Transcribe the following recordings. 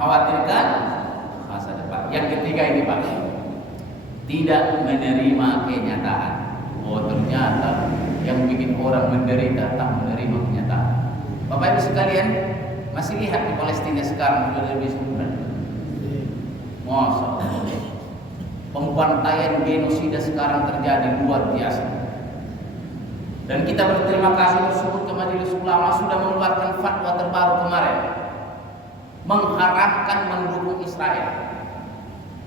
mengkhawatirkan masa depan. Yang ketiga ini Pak, tidak menerima kenyataan. Oh ternyata yang bikin orang menderita tak menerima kenyataan. Bapak Ibu sekalian, masih lihat di Palestina sekarang sudah lebih sebulan. Masa pembantaian genosida sekarang terjadi luar biasa. Dan kita berterima kasih tersebut ke Majelis Ulama sudah mengeluarkan fatwa terbaru kemarin mengharamkan mendukung Israel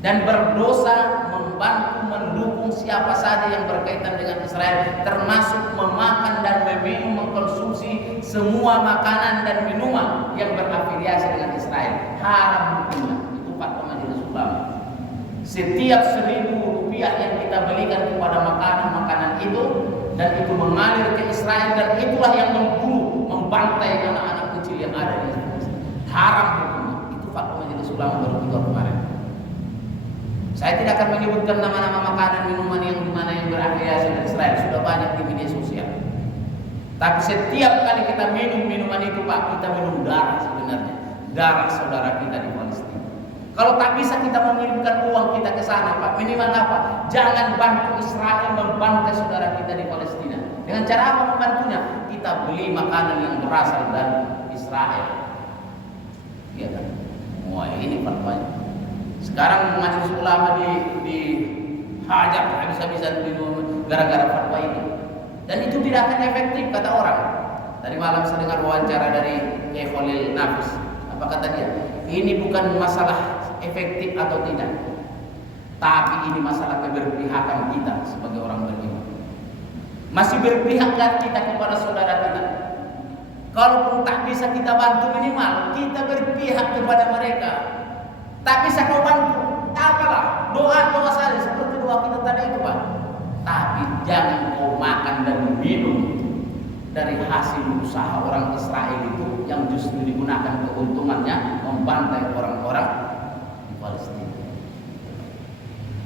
dan berdosa membantu mendukung siapa saja yang berkaitan dengan Israel, termasuk memakan dan meminum, mengkonsumsi semua makanan dan minuman yang berafiliasi dengan Israel. Haram hukumnya. Itu fatwa Majelis Ulama. Setiap 1.000 rupiah yang kita belikan kepada makanan-makanan itu dan itu mengalir ke Israel, dan itulah yang membunuh, membantai anak-anak kecil yang ada di Israel. Haram hukumnya. Itu fatwa Majelis Ulama baru keluar kemarin. Saya tidak akan menyebutkan nama-nama makanan minuman yang dimana yang berafiliasi dengan Israel, sudah banyak di media sosial. Tapi setiap kali kita minum minuman itu Pak, kita minum darah sebenarnya, darah saudara kita di Palestina. Kalau tak bisa kita mengirimkan uang kita ke sana Pak, minimal apa? Jangan bantu Israel membantai saudara kita di Palestina. Dengan cara apa membantunya? Kita beli makanan yang berasal dari Israel. Iya kan? Wah ini fatwanya. Sekarang Majelis Ulama dihajar habis-habisan gara-gara fatwa ini. Dan itu tidak akan efektif kata orang. Tadi malam saya dengar wawancara dari Kiai Khalil Nafis. Apa kata dia? Ini bukan masalah efektif atau tidak, tapi ini masalah keberpihakan kita sebagai orang beriman. Masih berpihakkan kita kepada saudara kita? Kalaupun tak bisa kita bantu, minimal kita berpihak kepada mereka. Tak bisa kau bantu, tak apalah, doa saja seperti doa kita tadi itu Pak. Tapi jangan kau makan dan minum dari hasil usaha orang Israel itu yang justru digunakan keuntungannya membantai orang-orang di Palestina.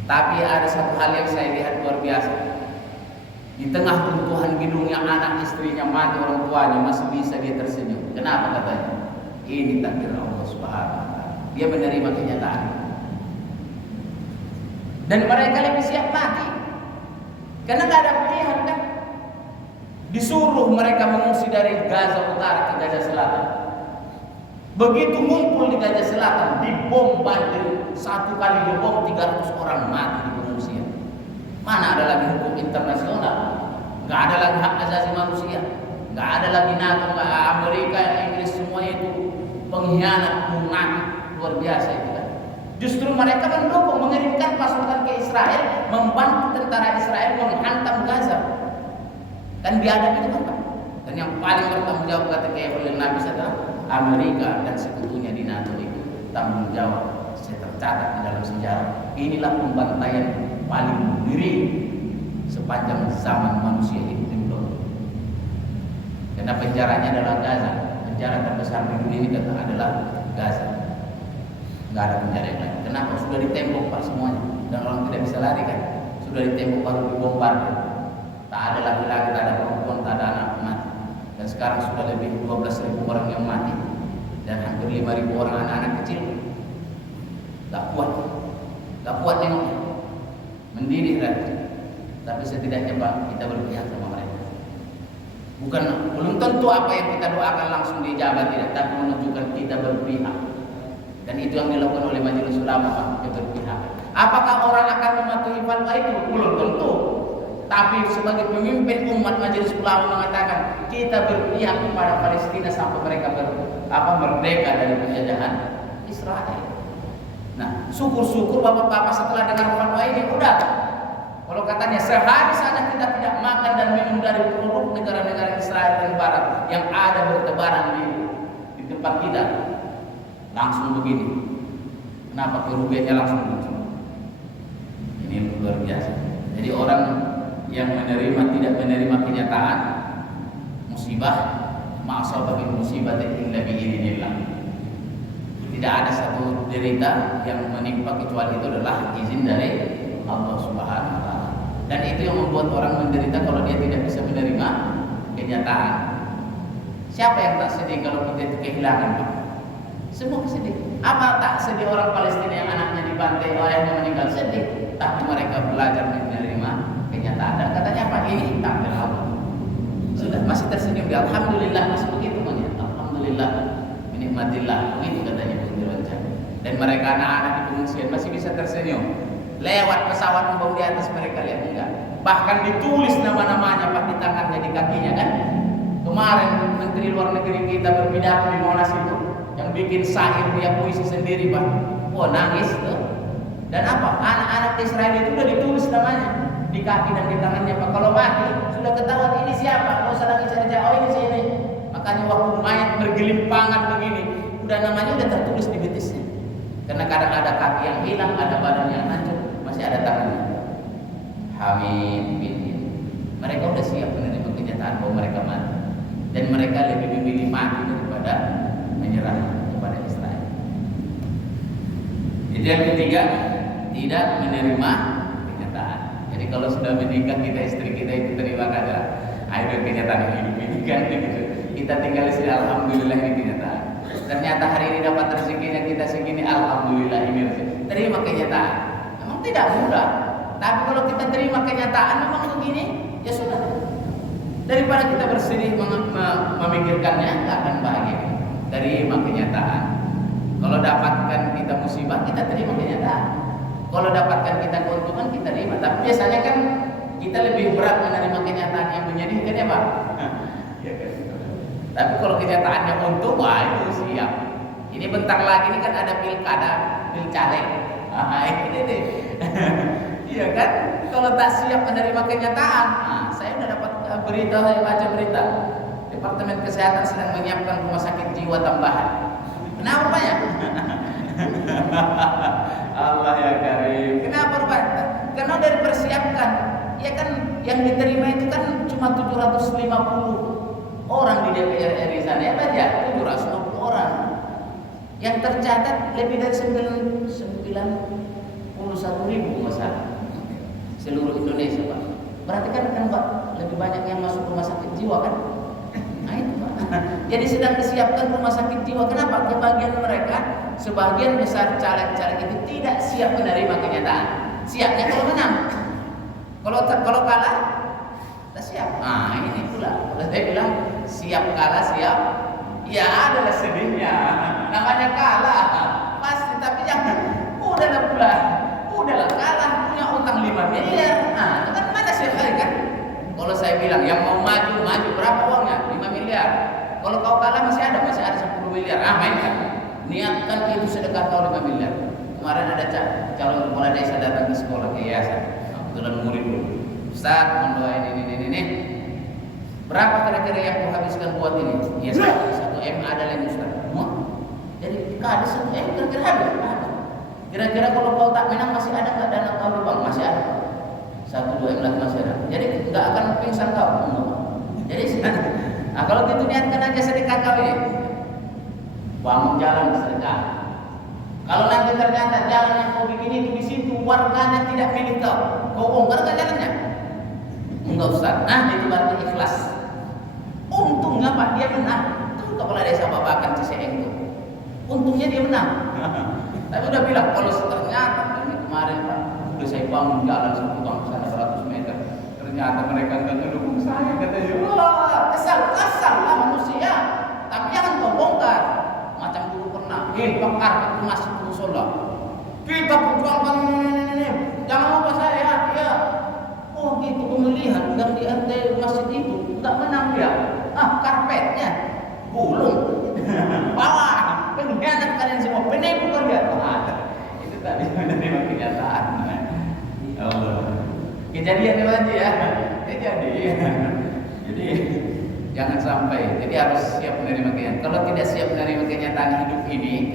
Tapi ada satu hal yang saya lihat luar biasa. Di tengah runtuhan gedungnya, anak istrinya mati, orang tuanya masih bisa dia tersenyum. Kenapa katanya? Ini takdir Allah Subhanahu wa Ta'ala. Dia menerima kenyataan. Dan mereka lebih siap mati karena nggak ada pilihan kan. Disuruh mereka mengungsi dari Gaza Utara ke Gaza Selatan. Begitu ngumpul di Gaza Selatan, dibom banjir, satu kali dibom 300 orang mati di pengungsian. Mana ada lagi hukum internasional? Nggak ada lagi hak asasi manusia. Nggak ada lagi NATO, nggak Amerika, Inggris, semuanya itu pengkhianat, munafik luar biasa itu kan. Justru mereka mendukung, mengirimkan pasukan ke Israel, membantu tentara Israel menghantam Gaza. Kan biadab itu kan Pak. Dan yang paling bertanggung jawab kata Kiai Khalil Nafis adalah Amerika dan sekutunya di NATO itu tanggung jawab. Saya tercatat di dalam sejarah. Inilah pembantaian paling ngeri sepanjang zaman manusia hidup di dunia. Karena penjaranya adalah Gaza. Penjara terbesar di dunia ini adalah Gaza. Nggak ada penjara yang lain. Kenapa? Sudah ditembok Pak semuanya. Dan orang tidak bisa lari kan. Sudah ditembok baru dibombardir. Tak ada laki-laki, tak ada perempuan, tak ada anak mati. Dan sekarang sudah lebih 12.000 orang yang mati. Dan hampir 5.000 orang anak-anak kecil. Gak kuat nengoknya. Mendidih kan. Tapi setidaknya Pak, kita berpihak sama mereka. Belum tentu apa yang kita doakan langsung dijawab tidak, tapi menunjukkan kita berpihak. Dan itu yang dilakukan oleh Majelis Ulama Pak, keberpihakan. Apakah orang akan mematuhi fatwa itu? Belum tentu. Tapi sebagai pemimpin umat, Majelis Ulama mengatakan kita berpihak kepada Palestina sampai mereka merdeka dari penjajahan Israel. Nah, syukur-syukur bapak-bapak setelah dengar fatwa ini udah. Kalau katanya sehari saja kita tidak makan dan minum dari produk negara-negara Israel dan Barat yang ada bertebaran di tempat kita, langsung begini. Kenapa kerugiannya langsung muncul? Ini luar biasa. Jadi orang yang tidak menerima kenyataan musibah, ma'asabah min musibatin illa bi'idznillah. Tidak ada satu derita yang menimpa kecuali itu adalah izin dari Allah Subhanahu wa Ta'ala. Dan itu yang membuat orang menderita kalau dia tidak bisa menerima kenyataan. Siapa yang tak sedih kalau kita itu kehilangan Pak? Semua sedih. Apa tak sedih orang Palestina yang anaknya dibantai, ayahnya meninggal? Sedih. Tapi mereka belajar menerima kenyataan. Dan katanya apa? Ini takdir Allah. Sudah, masih tersenyum. Alhamdulillah, masih begitu monyet. Alhamdulillah, menikmatillah. Begitu katanya Bung Dironca. Dan mereka anak-anak di pengungsian masih bisa tersenyum. Lewat pesawat membawa di atas mereka, lihat enggak? Bahkan ditulis nama-namanya Pak di tangannya, di kakinya kan? Kemarin Menteri Luar Negeri kita berpidato di Monas itu, yang bikin syair dia puisi sendiri Pak. Wah, nangis tuh. Dan apa? Anak-anak Israel itu udah ditulis namanya di kaki dan di tangannya Pak. Kalau mati sudah ketahuan ini siapa. Kalau sedang cari-cari, oh ini sini. Makanya waktu mayat bergelimpangan begini, udah namanya udah tertulis di betisnya. Karena kadang ada kaki yang hilang, ada badan yang hancur, masih ada tangannya. Hamid bin. Mereka udah siap menerima kenyataan bahwa mereka mati. Dan mereka lebih memilih mati daripada menyerah kepada Israel. Itu yang ketiga, tidak menerima kenyataan. Jadi kalau sudah menikah kita, istri kita itu terima saja. Ayo kenyataan hidup ini kan begitu. Kita tinggal istri, alhamdulillah ini kenyataan. Ternyata hari ini dapat rezekinya kita segini, alhamdulillah ini rezeki. Terima kenyataan. Memang tidak mudah. Tapi kalau kita terima kenyataan memang begini, ya sudah. Daripada kita bersedih memikirkannya, nggak akan bahagia. Terima kenyataan. Kalau dapatkan kita musibah, kita terima kenyataan. Kalau dapatkan kita keuntungan, kita terima. Tapi biasanya kan kita lebih berat menerima kenyataan yang menyedihkan ya Pak. Ya kan? Tapi kalau kenyataannya untung, wah itu siap. Ini bentar lagi ini kan ada pilkada, pilcaleg. Ini deh. Iya kan? Kalau tak siap menerima kenyataan, saya udah dapat berita, saya baca berita. Departemen Kesehatan sedang menyiapkan rumah sakit jiwa tambahan. Kenapa Pak ya? Allah ya Karim. Kenapa Pak? Karena udah dipersiapkan. Ya kan yang diterima itu kan cuma 750 orang di DPR RI sana ya Pak ya, 750 orang. Yang tercatat lebih dari 91.000 masalah seluruh Indonesia Pak. Berarti kan Pak lebih banyak yang masuk rumah sakit jiwa kan? Nah itu Pak. Jadi sedang disiapkan rumah sakit jiwa. Kenapa? Kebagian mereka, sebagian besar caleg-caleg itu tidak siap menerima kenyataan. Siapnya kalau menang. Kalau kalah, tak siap. Nah ini pula. Kalau saya bilang siap kalah siap, ya adalah sedihnya. Namanya kalah pasti, tapi jangan. Udahlah pula. Udahlah kalah, punya utang 5 miliar. Nah itu kan mana siap kali kan? Kalau saya bilang yang mau maju berapa uangnya? 5 miliar. Kalau kau kalah masih ada 10 miliar. Mainkan. Niatkan itu sedekah kau 5 miliar. Kemarin ada calon kepala desa datang ke sekolah ke yayasan. Kebetulan murid dulu. Ustaz, mendoain ini. Berapa kira-kira yang kau habiskan buat ini? Ya 1 M ada lagi Ustaz. Jadi ada 1 M kira-kira habis. Kira-kira kalau kau tak menang masih ada nggak dana kau di bank? Masih ada. 1-2 M lagi masih ada. Jadi nggak akan pingsan kau. Jadi nah kalau gitu niatkan aja sedekah kau ini. Bangun jalan sedekah. Kalau nanti ternyata jalan yang kau bikin itu di situ warganya tidak milik kau, kau bongkar nggak jalannya? Enggak Ustaz. Nah itu berarti ikhlas. Untungnya Pak dia menang. Tuh kepala desa Babakan Ciseeng itu. Untungnya dia menang. Tapi udah bilang kalau ternyata ini kemarin Pak udah saya bangun jalan sepotong sana 100 meter. Ternyata mereka nggak ngedukung saya katanya. Wah kesal lah manusia. Tapi jangan kau bongkar. Macam dulu pernah. Bongkar itu masuk ke musola. Kita perjuangkan ini. Jangan lupa saya. Ya. Oh gitu pemilihan yang di RT masjid itu nggak menang dia. Karpetnya gulung. Bawah. Pengkhianat kalian semua, penipu kalian. Itu tadi menerima kenyataan. Allah. Kejadian lagi ya. Jadi jangan sampai. Jadi harus siap menerima kenyataan. Kalau tidak siap menerima kenyataan hidup ini.